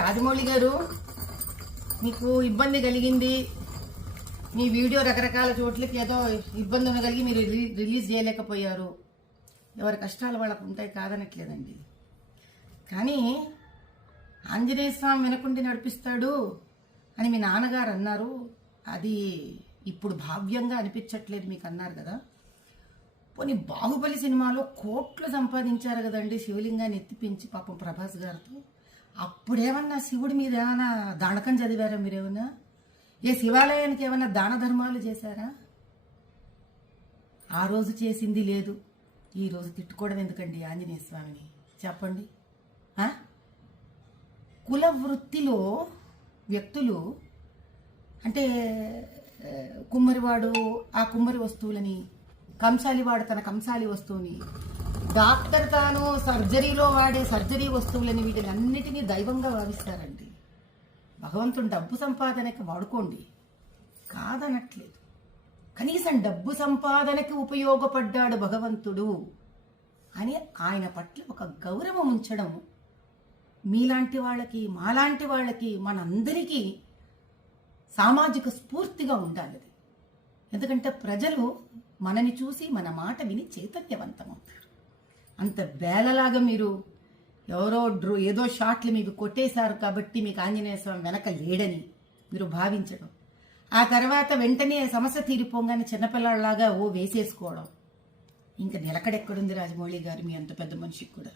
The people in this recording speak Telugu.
రాజమౌళి గారు, మీకు ఇబ్బంది కలిగింది, మీ వీడియో రకరకాల చోట్లకి ఏదో ఇబ్బంది ఉండగలిగి మీరు రిలీజ్ చేయలేకపోయారు. ఎవరి కష్టాలు వాళ్ళకు ఉంటాయి, కాదనట్లేదండి. కానీ ఆంజనేయ స్వామి వెనకుండి నడిపిస్తాడు అని మీ నాన్నగారు అన్నారు. అది ఇప్పుడు భావ్యంగా అనిపించట్లేదు మీకు అన్నారు కదా. పోనీ బాహుబలి సినిమాలో కోట్లు సంపాదించారు కదండి శివలింగాన్ని ఎత్తిపించి పాపం ప్రభాస్ గారితో. అప్పుడేమన్నా శివుడి మీద ఏమైనా దానకం చదివారా మీరేమన్నా? ఏ శివాలయానికి ఏమన్నా దాన ధర్మాలు చేశారా? ఆ రోజు చేసింది లేదు, ఈ రోజు తిట్టుకోవడం ఎందుకండి ఆంజనేయ స్వామిని చెప్పండి. కుల వృత్తిలో వ్యక్తులు అంటే కుమ్మరివాడు ఆ కుమ్మరి వస్తువులని, కంసాలివాడు తన కంసాలి వస్తువుని, డాక్టర్ తాను సర్జరీలో వాడే సర్జరీ వస్తువులని, వీటిలన్నిటినీ దైవంగా భావిస్తారండి. భగవంతుడు డబ్బు సంపాదనకి వాడుకోండి, కాదనట్లేదు. కనీసం డబ్బు సంపాదనకి ఉపయోగపడ్డాడు భగవంతుడు అని ఆయన పట్ల ఒక గౌరవం ఉంచడం మీలాంటి వాళ్ళకి, మాలాంటి వాళ్ళకి, మనందరికీ సామాజిక స్ఫూర్తిగా ఉండాలి. ఎందుకంటే ప్రజలు మనని చూసి మన మాట విని చైతన్యవంతమవుతారు. అంత బేలలాగా మీరు ఎవరో ఏదో షాట్లు మీకు కొట్టేశారు కాబట్టి మీకు ఆంజనేయ స్వామి వెనక లేడని మీరు భావించడం, ఆ తర్వాత వెంటనే సమస్య తీరిపోగానే చిన్నపిల్లలాగా వేసేసుకోవడం, ఇంకా నిలకడెక్కడుంది రాజమౌళి గారు మీ అంత పెద్ద మనిషికి కూడా?